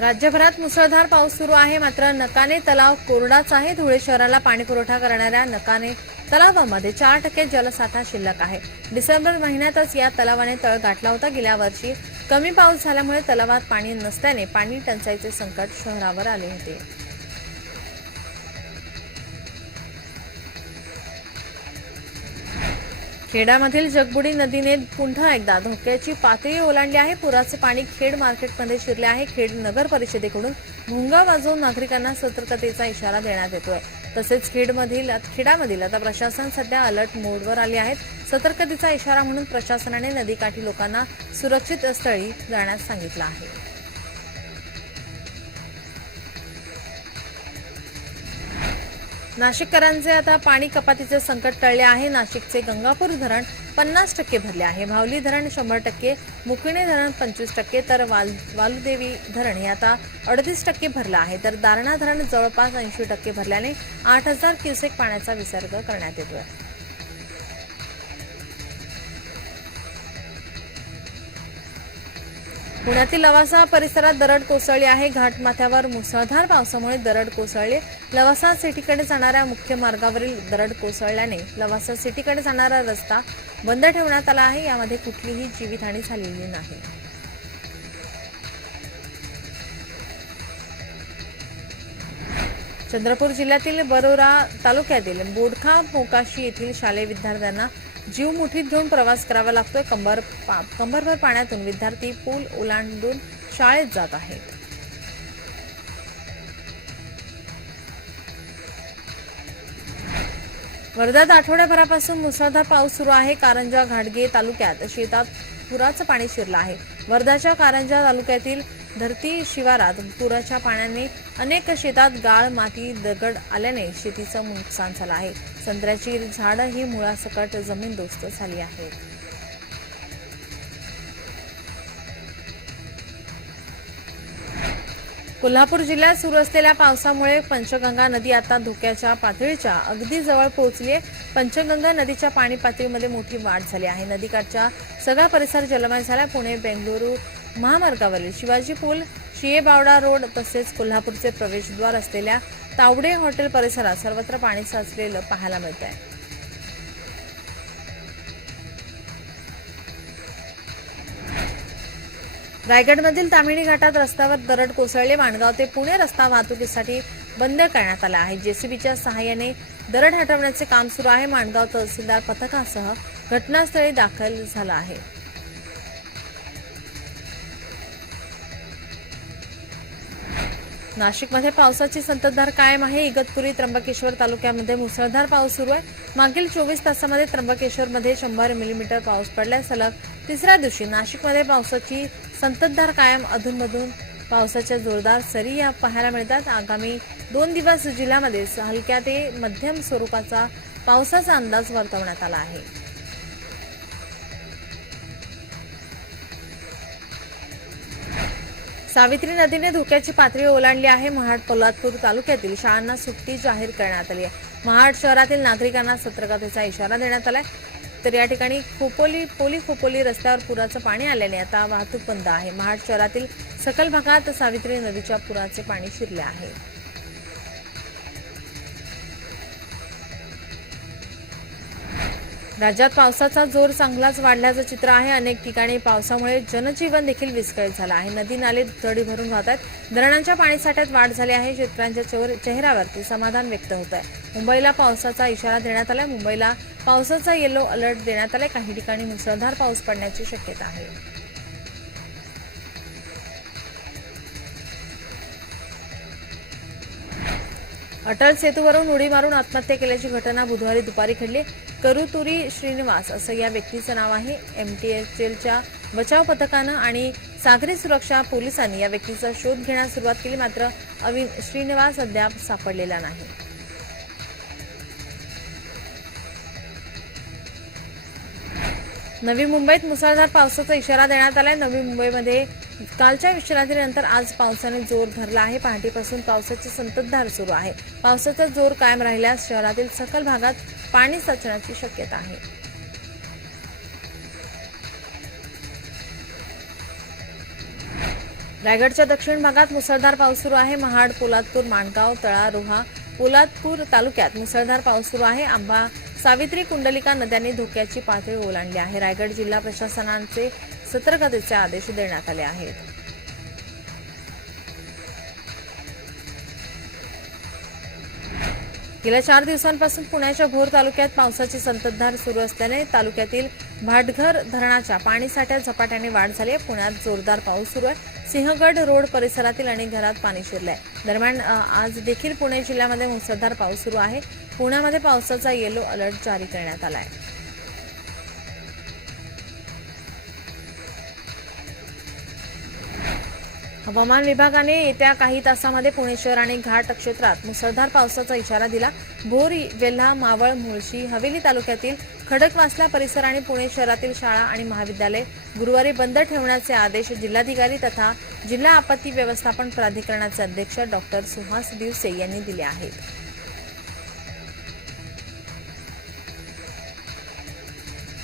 राज्यभरात मुसळधार पाऊस सुरू आहे. मात्र नकाने तलाव कोरडाच आहे. धुळे शहराला पाणीपुरवठा करणाऱ्या नकाने तलावामध्ये चार टक्के जलसाठा शिल्लक आहे. डिसेंबर महिन्यातच या तलावाने तळ गाठला होता. गेल्या वर्षी कमी पाऊस झाल्यामुळे तलावात पाणी नसल्याने पाणी टंचाईचे संकट शहरावर आले होते. खेडामधील जगबुडी नदीने पुन्हा एकदा धोक्याची पातळी ओलांडली आहे. पुराचे पाणी खेड मार्केटमध्ये शिरले आहे. खेड नगर परिषदेकडून भुंगा वाजवून नागरिकांना सतर्कतेचा इशारा देण्यात येतोय. तसेच खेडमधील खेडामधील आता प्रशासन सध्या अलर्ट मोडवर आले आहेत. सतर्कतेचा इशारा म्हणून प्रशासनाने नदीकाठी लोकांना सुरक्षित स्थळी जाण्यास सांगितलं आहे. नाशिककरांचे आता पाणी कपातीचे संकट टळले आहे. नाशिकचे गंगापूर धरण पन्नास टक्के भरले आहे. भावली धरण शंभर टक्के मुकिणे धरण पंचवीस टक्के तर वाल वालुदेवी धरण हे आता अडतीस टक्के भरलं आहे. तर दारणा धरण जवळपास ऐंशी टक्के भरल्याने आठ हजार क्युसेक पाण्याचा विसर्ग करण्यात येतोय. पुण्यातील लवासा परिसरात दरड कोसळली आहे. घाटमाथ्यावर मुसळधार पावसामुळे दरड कोसळले. लवासा सिटीकडे जाणाऱ्या मुख्य मार्गावरील दरड कोसळल्याने लवासा सिटीकडे जाणारा रस्ता बंद ठेवण्यात आला आहे. यामध्ये कुठलीही जीवितहानी झालेली नाही. चंद्रपूर जिल्ह्यातील बरोरा तालुक्यातील बोडखा मोकाशी येथील शालेय विद्यार्थ्यांना जीव मुठीत घेऊन प्रवास करावा लागतोय. कंबर पा- कंबरभर पाण्यातून विद्यार्थी पूल ओलांडून शाळेत जात आहेत. वर्ध्यात आठवड्याभरापासून मुसळधार पाऊस सुरू आहे. कारंजा घाटगे तालुक्यात शेतात पुराचं पाणी शिरलं आहे. वर्ध्याच्या कारंजा तालुक्यातील धरती शिवारात पुराच्या पाण्याने अनेक शेतात गाळ माती दगड आल्याने शेतीचं नुकसान झालं आहे. संत्र्याची झाडं ही मुळासकट जमीनदोस्त झाली आहे कोल्हापूर जिल्ह्यात सुरू असलेल्या पावसामुळे पंचगंगा नदी आता धोक्याच्या पातळीच्या अगदी जवळ पोहोचली आहे. पंचगंगा नदीच्या पाणी पातळीमध्ये मोठी वाढ झाली आहे. नदीकाठच्या सगळा परिसर जलमय झाला. पुणे बेंगलुरू महामार्गावरील शिवाजी पूल शिएबावडा रोड तसेच कोल्हापूरचे प्रवेशद्वार असलेल्या तावडे हॉटेल परिसरात सर्वत्र पाणी साचलेलं पाहायला मिळत आहे रायगडमधील तामिणी घाटात रस्त्यावर दरड कोसळले. माणगाव ते पुणे रस्ता वाहतुकीसाठी बंद करण्यात आला आहे. जेसीबीच्या सहाय्याने दरड हटवण्याचे काम सुरू आहे. माणगाव तहसीलदार पथकासह घटनास्थळी दाखल झाला आहे. नाशिकमध्ये पावसाची संततधार कायम आहे. इगतपुरी त्र्यंबकेश्वर तालुक्यामध्ये मुसळधार पाऊस सुरू आहे. मागील चोवीस तासामध्ये त्र्यंबकेश्वरमध्ये शंभर मिलीमीटर पाऊस पडलाय. सलग तिसऱ्या दिवशी नाशिकमध्ये पावसाची संततधार कायम. अधूनमधून पावसाच्या जोरदार सरी या पाहायला मिळतात. आगामी दोन दिवस जिल्ह्यामध्ये हलक्या ते मध्यम स्वरूपाचा पावसाचा अंदाज वर्तवण्यात आला आहे. सावित्री नदीने धोक्याची पातळी ओलांडली आहे. महाड पोलादपूर तालुक्यातील शाळांना सुट्टी जाहीर करण्यात आली आहे. महाड शहरातील नागरिकांना सतर्कतेचा इशारा देण्यात आलाय. तर या ठिकाणी खोपोली पोली खोपोली रस्त्यावर पुराचं पाणी आल्याने आता वाहतूक बंद आहे. महाड शहरातील सकल भागात सावित्री नदीच्या पुराचे पाणी शिरले आहे. राज्यात पावसाचा जोर चांगलाच वाढल्याचं चित्र आहे. अनेक ठिकाणी पावसामुळे जनजीवन देखील विस्कळीत झालं आहे. नदी नाले तडी भरून वाहत आहेत. धरणांच्या पाणीसाठ्यात वाढ झाली आहे. शेतकऱ्यांच्या चेहऱ्यावरती समाधान व्यक्त होत आहे. मुंबईला पावसाचा इशारा देण्यात आलाय. मुंबईला पावसाचा येलो अलर्ट देण्यात आलाय. काही ठिकाणी मुसळधार पाऊस पडण्याची शक्यता आहे. अटल सेतूवरून उडी मारून आत्महत्या केल्याची घटना बुधवारी दुपारी घडली. करुतुरी श्रीनिवास असं या व्यक्तीचं नाव आहे. एम टी एस एलच्या बचाव पथकानं आणि सागरी सुरक्षा पोलिसांनी या व्यक्तीचा शोध घेण्यास सुरुवात केली. मात्र अविन श्रीनिवास अद्याप सापडलेला नाही. नवी मुंबईत मुसळधार पावसाचा इशारा देण्यात आलाय. नवी मुंबईमध्ये कालच्या विश्रांतीनंतर आज पावसाने जोर धरला आहे. पहाटेपासून पावसाची संततधार सुरू आहे. पावसाचा जोर कायम राहिल्यास शहरातील सकल भागात पाणी साचण्याची शक्यता आहे. रायगडच्या दक्षिण भागात मुसळधार पाऊस सुरू आहे. महाड पोलादपूर माणगाव तळा रोहा पोलादपूर तालुक्यात मुसळधार पाऊस सुरू आहे. आंबा सावित्री कुंडलिका नद्यांनी धोक्याची पातळी ओलांडली आहे. रायगड जिल्हा प्रशासनाचे सतर्कतेचे आदेश देण्यात आले आहेत. गेल्या चार दिवसांपासून पुण्याच्या भोर तालुक्यात पावसाची संततधार सुरू असल्याने तालुक्यातील भाटघर धरणाच्या पाणीसाठ्यात झपाट्याने वाढ झाली आहे. पुण्यात जोरदार पाऊस सुरू आहे. सिंहगड रोड परिसरातील अनेक घरात पाणी शिरलंय. दरम्यान आज देखील पुणे जिल्ह्यामध्ये मुसळधार पाऊस सुरू आहे. पुण्यामध्ये पावसाचा येलो अलर्ट जारी करण्यात आला आहे हवामान विभागाने येत्या काही तासामध्ये पुणे शहर आणि घाट क्षेत्रात मुसळधार पावसाचा इशारा दिला. भोर वेल्हा मावळ मुळशी हवेली तालुक्यातील खडकवासला परिसर आणि पुणे शहरातील शाळा आणि महाविद्यालय गुरुवारी बंद ठेवण्याचे आदेश जिल्हाधिकारी तथा जिल्हा आपत्ती व्यवस्थापन प्राधिकरणाचे अध्यक्ष डॉक्टर सुहास दिवसे यांनी दिले आहेत.